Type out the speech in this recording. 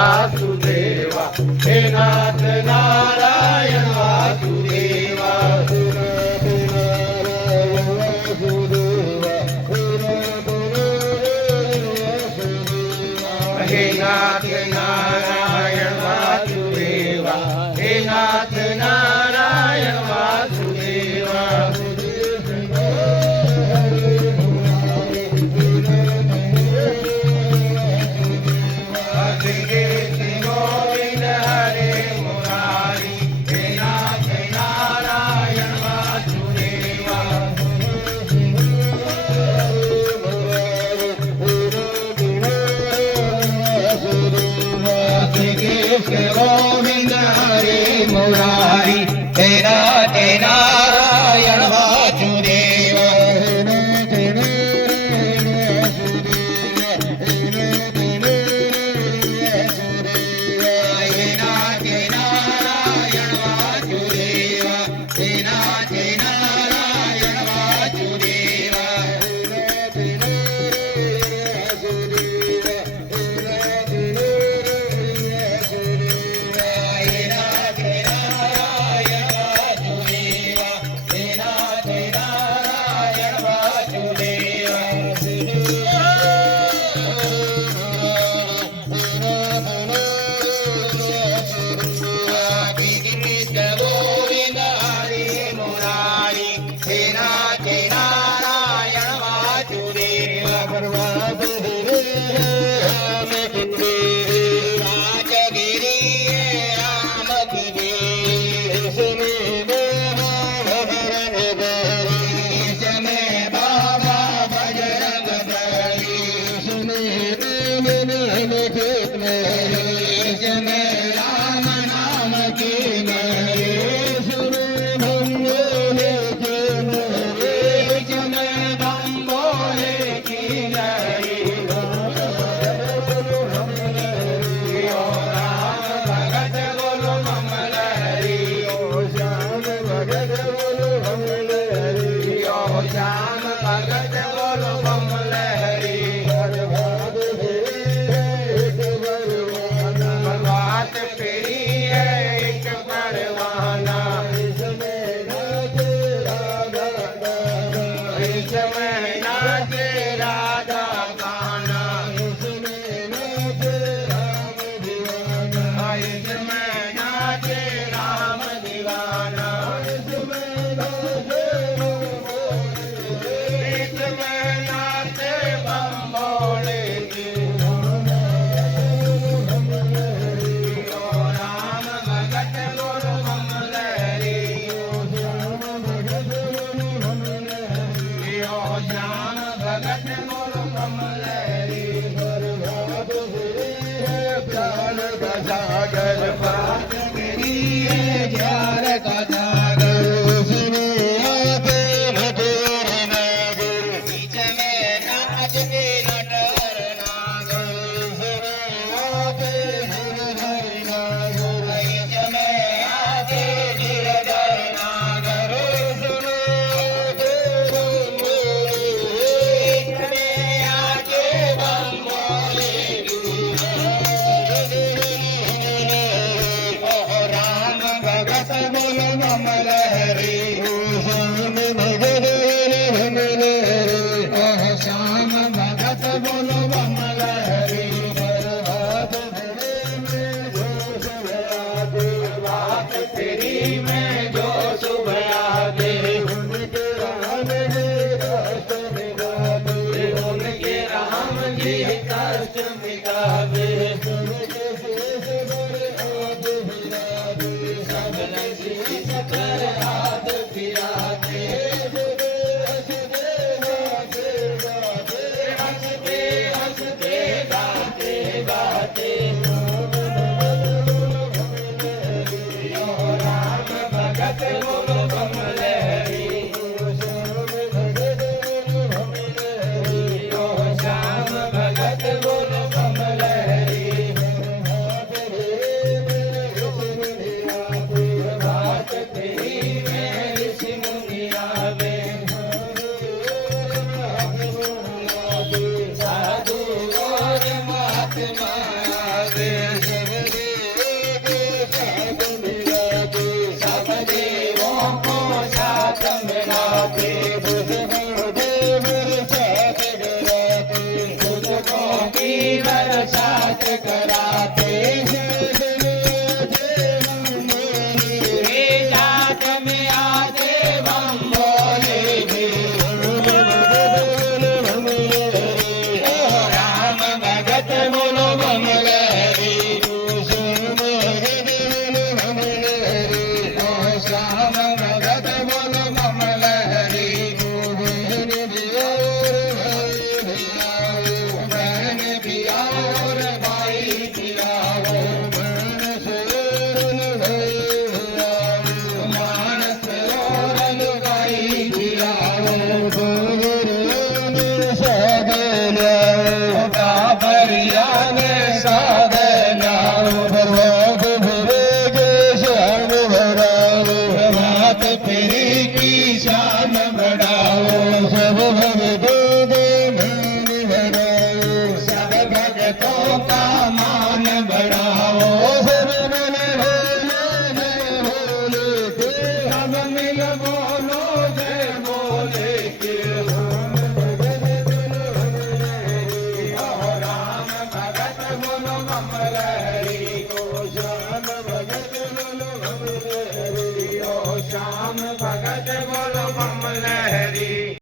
वासुदेवा हे नाथ नारायण वासुदेवा हे नाथ नारायण वासुदेवा हे नाथ नारायण वासुदेवा गोविंद हरे मुरारी तेरा तेरा नारायण वासुदेवा कराते हे जात में आते बम बोले भी राम भगत बोलो बम लहरी श्याम भगत बोलो बम लहरी बहन पिया और भाई पिया मानस और लुगाई पिया बाबरिया ने साधना प्रभात फेरी की शान बढ़ाओ सब सब भगतों का मान बढ़ाओ सब मिल बोलो जय बोले के राम भगत बोलो बम लहरी ओ श्याम भगत बोलो बम लहरी ओ श्याम भगत बोलो बम लहरी